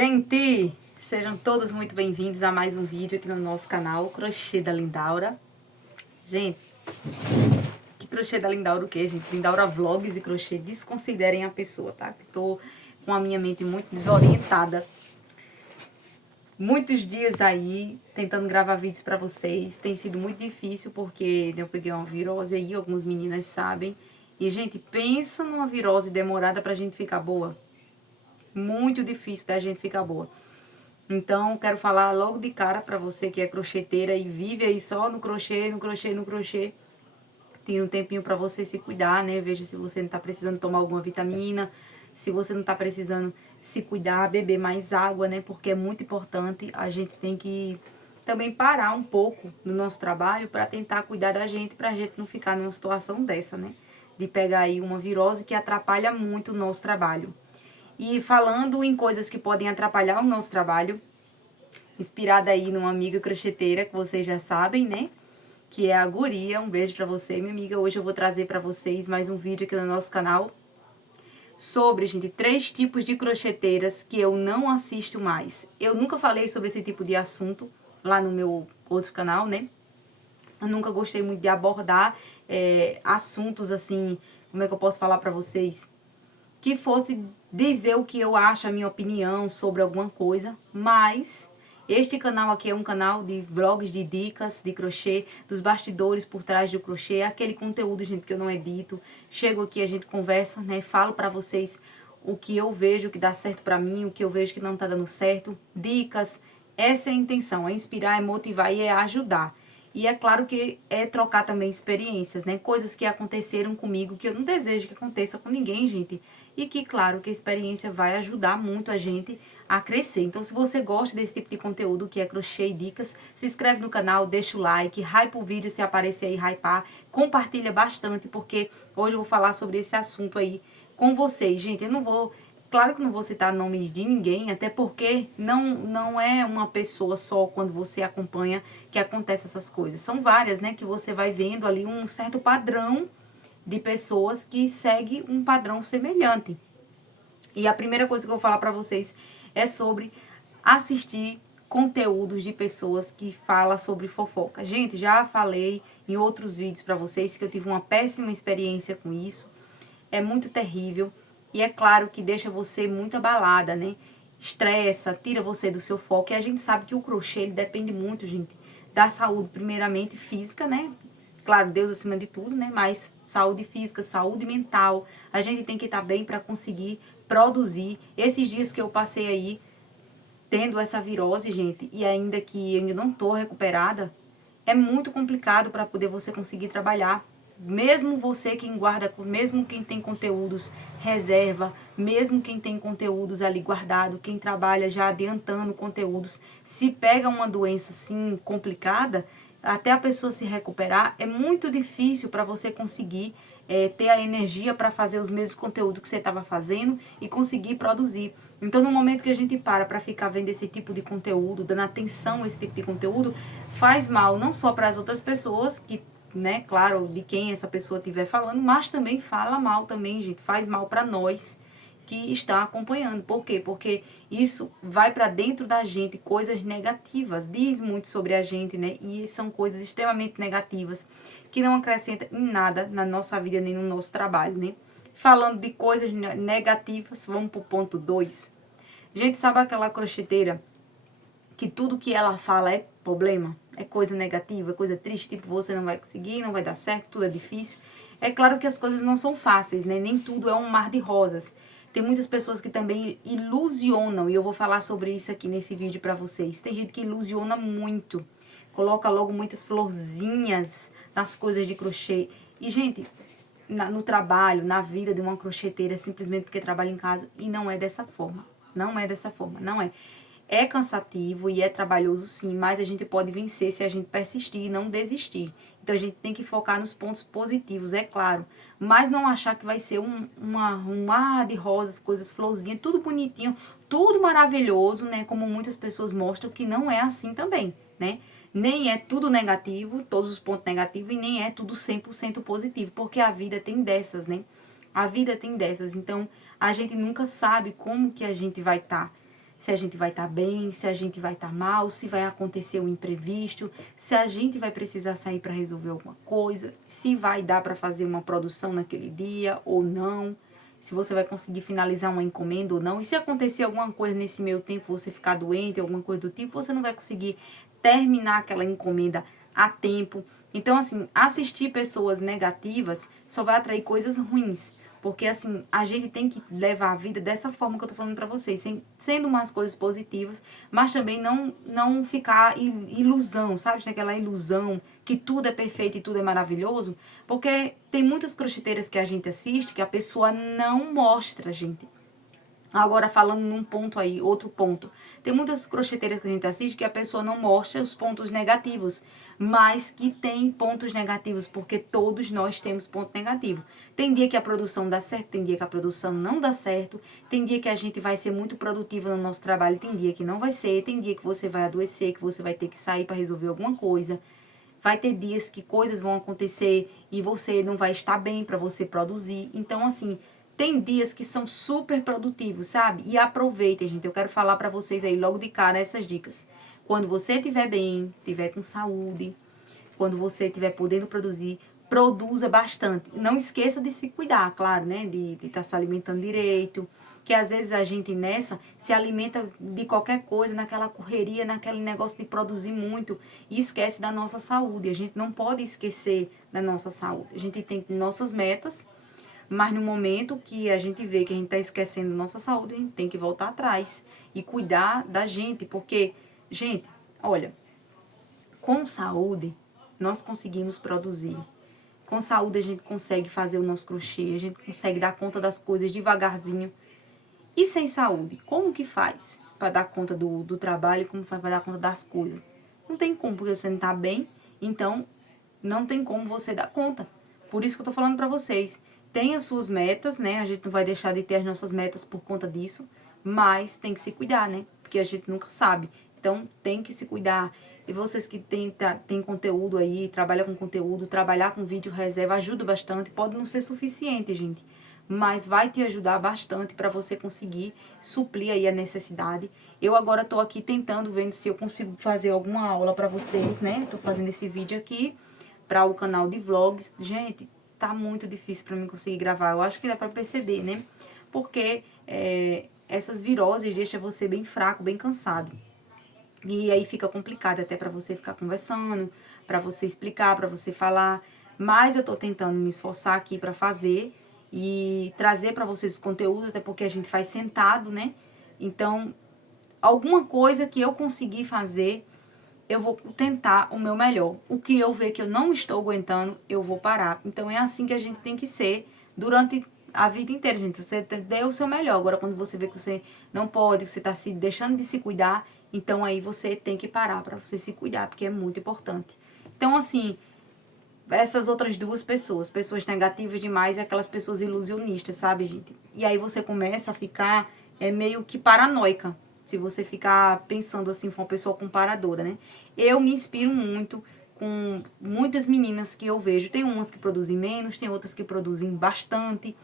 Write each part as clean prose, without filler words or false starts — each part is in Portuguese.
Gente, sejam todos muito bem-vindos a mais um vídeo aqui no nosso canal, Crochê da Lindaura. Gente, que crochê da Lindaura o quê, gente? Lindaura Vlogs e crochê, desconsiderem a pessoa, tá? Tô com a minha mente muito desorientada. Muitos dias aí, tentando gravar vídeos pra vocês, tem sido muito difícil porque eu peguei uma virose aí, algumas meninas sabem. E, gente, pensa numa virose demorada pra gente ficar boa. Muito difícil da gente ficar boa. Então, quero falar logo de cara pra você que é crocheteira e vive aí só no crochê, no crochê, no crochê. Tira um tempinho pra você se cuidar, né? Veja se você não tá precisando tomar alguma vitamina, se você não tá precisando se cuidar, beber mais água, né? Porque é muito importante. A gente tem que também parar um pouco no nosso trabalho pra tentar cuidar da gente, pra gente não ficar numa situação dessa, né? De pegar aí uma virose que atrapalha muito o nosso trabalho. E falando em coisas que podem atrapalhar o nosso trabalho, inspirada aí numa amiga crocheteira que vocês já sabem, né? Que é a Guria. Um beijo pra você, minha amiga. Hoje eu vou trazer pra vocês mais um vídeo aqui no nosso canal sobre, gente, 3 tipos de crocheteiras que eu não assisto mais. Eu nunca falei sobre esse tipo de assunto lá no meu outro canal, né? Eu nunca gostei muito de abordar assuntos assim, como é que eu posso falar pra vocês? Que fosse dizer o que eu acho, a minha opinião sobre alguma coisa, mas este canal aqui é um canal de vlogs, de dicas de crochê, dos bastidores por trás do crochê, aquele conteúdo, gente, que eu não edito. Chego aqui, a gente conversa, né, falo pra vocês o que eu vejo que dá certo pra mim, o que eu vejo que não tá dando certo, dicas. Essa é a intenção, é inspirar, é motivar e é ajudar. E é claro que é trocar também experiências, né? Coisas que aconteceram comigo, que eu não desejo que aconteça com ninguém, gente. E que, claro, que a experiência vai ajudar muito a gente a crescer. Então, se você gosta desse tipo de conteúdo, que é crochê e dicas, se inscreve no canal, deixa o like, hypa o vídeo se aparecer aí, hypar, compartilha bastante, porque hoje eu vou falar sobre esse assunto aí com vocês. Gente, eu não vou... Claro que não vou citar nomes de ninguém, até porque não é uma pessoa só quando você acompanha que acontece essas coisas. São várias, né, que você vai vendo ali um certo padrão de pessoas que seguem um padrão semelhante. E a primeira coisa que eu vou falar pra vocês é sobre assistir conteúdos de pessoas que falam sobre fofoca. Gente, já falei em outros vídeos pra vocês que eu tive uma péssima experiência com isso. É muito terrível. E é claro que deixa você muito abalada, né? Estressa, tira você do seu foco. E a gente sabe que o crochê, ele depende muito, gente, da saúde, primeiramente física, né? Claro, Deus acima de tudo, né? Mas saúde física, saúde mental. A gente tem que estar bem para conseguir produzir. Esses dias que eu passei aí tendo essa virose, gente, e ainda que eu ainda não tô recuperada, é muito complicado para poder você conseguir trabalhar. Mesmo você quem guarda, mesmo quem tem conteúdos reserva, mesmo quem tem conteúdos ali guardado, quem trabalha já adiantando conteúdos, se pega uma doença assim complicada, até a pessoa se recuperar, é muito difícil para você conseguir ter a energia para fazer os mesmos conteúdos que você estava fazendo e conseguir produzir. Então, no momento que a gente para ficar vendo esse tipo de conteúdo, dando atenção a esse tipo de conteúdo, faz mal não só para as outras pessoas, que, né, claro, de quem essa pessoa estiver falando, mas também fala mal também, gente, faz mal para nós que está acompanhando. Por quê? Porque isso vai para dentro da gente, coisas negativas, diz muito sobre a gente, né? E são coisas extremamente negativas, que não acrescentam em nada na nossa vida, nem no nosso trabalho, né? Falando de coisas negativas, vamos pro ponto 2. Gente, sabe aquela crocheteira que tudo que ela fala é problema, é coisa negativa, é coisa triste, tipo, você não vai conseguir, não vai dar certo, tudo é difícil. É claro que as coisas não são fáceis, né? Nem tudo é um mar de rosas. Tem muitas pessoas que também ilusionam, e eu vou falar sobre isso aqui nesse vídeo pra vocês. Tem gente que ilusiona muito, coloca logo muitas florzinhas nas coisas de crochê. E, gente, no trabalho, na vida de uma crocheteira, simplesmente porque trabalha em casa, e não é dessa forma. Não é dessa forma, não é. É cansativo e é trabalhoso sim, mas a gente pode vencer se a gente persistir e não desistir. Então a gente tem que focar nos pontos positivos, é claro. Mas não achar que vai ser um mar de rosas, coisas florzinhas, tudo bonitinho, tudo maravilhoso, né? Como muitas pessoas mostram que não é assim também, né? Nem é tudo negativo, todos os pontos negativos, e nem é tudo 100% positivo, porque a vida tem dessas, né? A vida tem dessas, então a gente nunca sabe como que a gente vai estar. se a gente vai estar bem, se a gente vai estar mal, se vai acontecer um imprevisto, se a gente vai precisar sair para resolver alguma coisa, se vai dar para fazer uma produção naquele dia ou não, se você vai conseguir finalizar uma encomenda ou não. E se acontecer alguma coisa nesse meio tempo, você ficar doente, alguma coisa do tipo, você não vai conseguir terminar aquela encomenda a tempo. Então, assim, assistir pessoas negativas só vai atrair coisas ruins. Porque, assim, a gente tem que levar a vida dessa forma que eu tô falando pra vocês, sendo umas coisas positivas, mas também não ficar ilusão, sabe? Aquela ilusão que tudo é perfeito e tudo é maravilhoso. Porque tem muitas crocheteiras que a gente assiste que a pessoa não mostra, gente. Agora, falando num ponto aí, outro ponto. Tem muitas crocheteiras que a gente assiste que a pessoa não mostra os pontos negativos, mas que tem pontos negativos, porque todos nós temos ponto negativo. Tem dia que a produção dá certo, tem dia que a produção não dá certo, tem dia que a gente vai ser muito produtiva no nosso trabalho, tem dia que não vai ser, tem dia que você vai adoecer, que você vai ter que sair para resolver alguma coisa. Vai ter dias que coisas vão acontecer e você não vai estar bem para você produzir. Então, assim, tem dias que são super produtivos, sabe? E aproveitem, gente. Eu quero falar pra vocês aí logo de cara essas dicas. Quando você estiver bem, estiver com saúde, quando você estiver podendo produzir, produza bastante. Não esqueça de se cuidar, claro, né? De estar se alimentando direito. Que às vezes a gente nessa se alimenta de qualquer coisa, naquela correria, naquele negócio de produzir muito e esquece da nossa saúde. A gente não pode esquecer da nossa saúde. A gente tem nossas metas, mas no momento que a gente vê que a gente está esquecendo nossa saúde, a gente tem que voltar atrás e cuidar da gente. Porque, gente, olha, com saúde nós conseguimos produzir. Com saúde a gente consegue fazer o nosso crochê, a gente consegue dar conta das coisas devagarzinho. E sem saúde, como que faz para dar conta do trabalho, como faz para dar conta das coisas? Não tem como, porque você não está bem, então não tem como você dar conta. Por isso que eu tô falando pra vocês. Tem as suas metas, né? A gente não vai deixar de ter as nossas metas por conta disso, mas tem que se cuidar, né? Porque a gente nunca sabe. Então tem que se cuidar. E vocês que tem conteúdo aí, trabalham com conteúdo, trabalhar com vídeo reserva ajuda bastante. Pode não ser suficiente, gente, mas vai te ajudar bastante para você conseguir suprir aí a necessidade. Eu agora tô aqui tentando, vendo se eu consigo fazer alguma aula para vocês, né? Tô fazendo esse vídeo aqui para o canal de vlogs. Gente, tá muito difícil para mim conseguir gravar. Eu acho que dá para perceber, né? Porque essas viroses deixam você bem fraco, bem cansado. E aí fica complicado até para você ficar conversando, para você explicar, para você falar. Mas eu tô tentando me esforçar aqui para fazer e trazer para vocês os conteúdos, até porque a gente faz sentado, né? Então, alguma coisa que eu conseguir fazer, eu vou tentar o meu melhor. O que eu ver que eu não estou aguentando, eu vou parar. Então é assim que a gente tem que ser durante a vida inteira, gente. Você deu o seu melhor. Agora, quando você vê que você não pode, que você está se deixando de se cuidar, então aí você tem que parar para você se cuidar, porque é muito importante. Então, assim, essas outras duas pessoas negativas demais, é aquelas pessoas ilusionistas, sabe, gente? E aí você começa a ficar meio que paranoica, se você ficar pensando assim, for uma pessoa comparadora, né? Eu me inspiro muito com muitas meninas que eu vejo. Tem umas que produzem menos, tem outras que produzem bastante,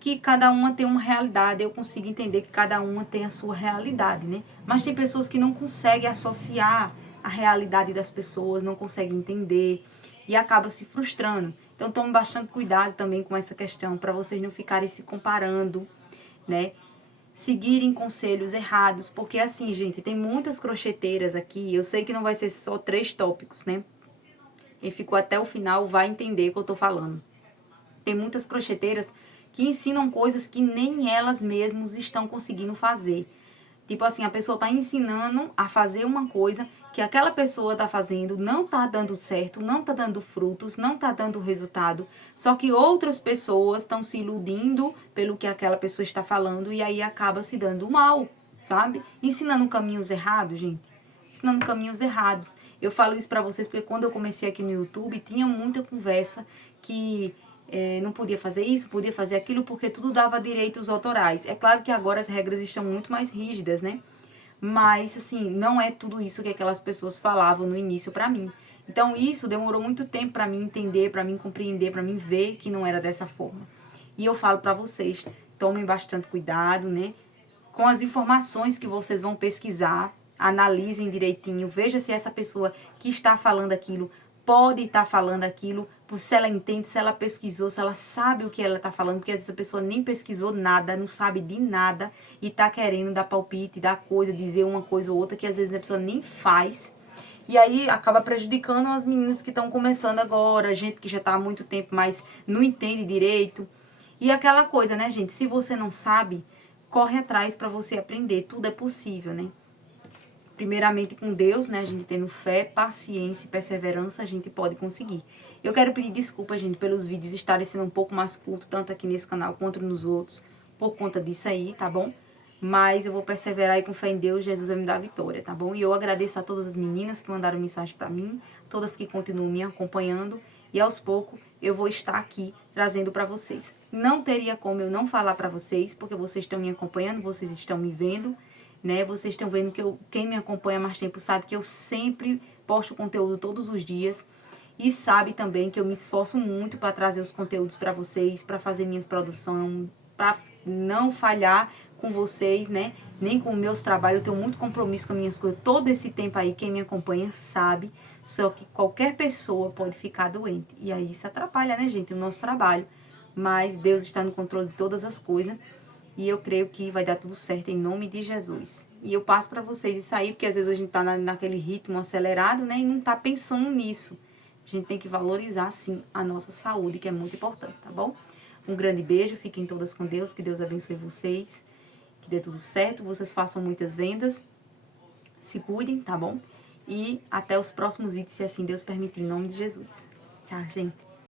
que cada uma tem uma realidade. Eu consigo entender que cada uma tem a sua realidade, né? Mas tem pessoas que não conseguem associar a realidade das pessoas, não conseguem entender e acaba se frustrando. Então tome bastante cuidado também com essa questão, para vocês não ficarem se comparando, né? Seguirem conselhos errados, porque assim, gente, tem muitas crocheteiras aqui, eu sei que não vai ser só 3 tópicos, né? Quem ficou até o final vai entender o que eu tô falando. Tem muitas crocheteiras que ensinam coisas que nem elas mesmas estão conseguindo fazer. Tipo assim, a pessoa tá ensinando a fazer uma coisa que aquela pessoa tá fazendo, não tá dando certo, não tá dando frutos, não tá dando resultado. Só que outras pessoas estão se iludindo pelo que aquela pessoa está falando e aí acaba se dando mal, sabe? Ensinando caminhos errados, gente. Ensinando caminhos errados. Eu falo isso pra vocês porque quando eu comecei aqui no YouTube, tinha muita conversa que não podia fazer isso, podia fazer aquilo, porque tudo dava direitos autorais. É claro que agora as regras estão muito mais rígidas, né? Mas, assim, não é tudo isso que aquelas pessoas falavam no início pra mim. Então, isso demorou muito tempo pra mim entender, pra mim compreender, pra mim ver que não era dessa forma. E eu falo pra vocês, tomem bastante cuidado, né? com as informações que vocês vão pesquisar, analisem direitinho, veja se essa pessoa que está falando aquilo pode estar falando aquilo, se ela entende, se ela pesquisou, se ela sabe o que ela está falando, porque às vezes a pessoa nem pesquisou nada, não sabe de nada e está querendo dar palpite, dar coisa, dizer uma coisa ou outra que às vezes a pessoa nem faz. E aí acaba prejudicando as meninas que estão começando agora, gente que já está há muito tempo, mas não entende direito. E aquela coisa, né, gente? Se você não sabe, corre atrás para você aprender. Tudo é possível, né? Primeiramente com Deus, né? A gente tendo fé, paciência e perseverança, a gente pode conseguir. Eu quero pedir desculpa, gente, pelos vídeos estarem sendo um pouco mais curtos, tanto aqui nesse canal quanto nos outros, por conta disso aí, tá bom? Mas eu vou perseverar e com fé em Deus, Jesus vai me dar a vitória, tá bom? E eu agradeço a todas as meninas que mandaram mensagem pra mim, todas que continuam me acompanhando, e aos poucos eu vou estar aqui trazendo pra vocês. Não teria como eu não falar pra vocês, porque vocês estão me acompanhando, vocês estão me vendo, né? Vocês estão vendo que quem me acompanha há mais tempo sabe que eu sempre posto conteúdo todos os dias e sabe também que eu me esforço muito para trazer os conteúdos para vocês, para fazer minhas produções, para não falhar com vocês, né? Nem com meus trabalhos. Eu tenho muito compromisso com as minhas coisas. Todo esse tempo aí, quem me acompanha sabe. Só que qualquer pessoa pode ficar doente. E aí isso atrapalha, né, gente? O nosso trabalho. Mas Deus está no controle de todas as coisas. E eu creio que vai dar tudo certo em nome de Jesus. E eu passo para vocês isso aí, porque às vezes a gente tá naquele ritmo acelerado, né? E não tá pensando nisso. A gente tem que valorizar, sim, a nossa saúde, que é muito importante, tá bom? Um grande beijo, fiquem todas com Deus, que Deus abençoe vocês, que dê tudo certo, vocês façam muitas vendas, se cuidem, tá bom? E até os próximos vídeos, se assim Deus permitir, em nome de Jesus. Tchau, gente.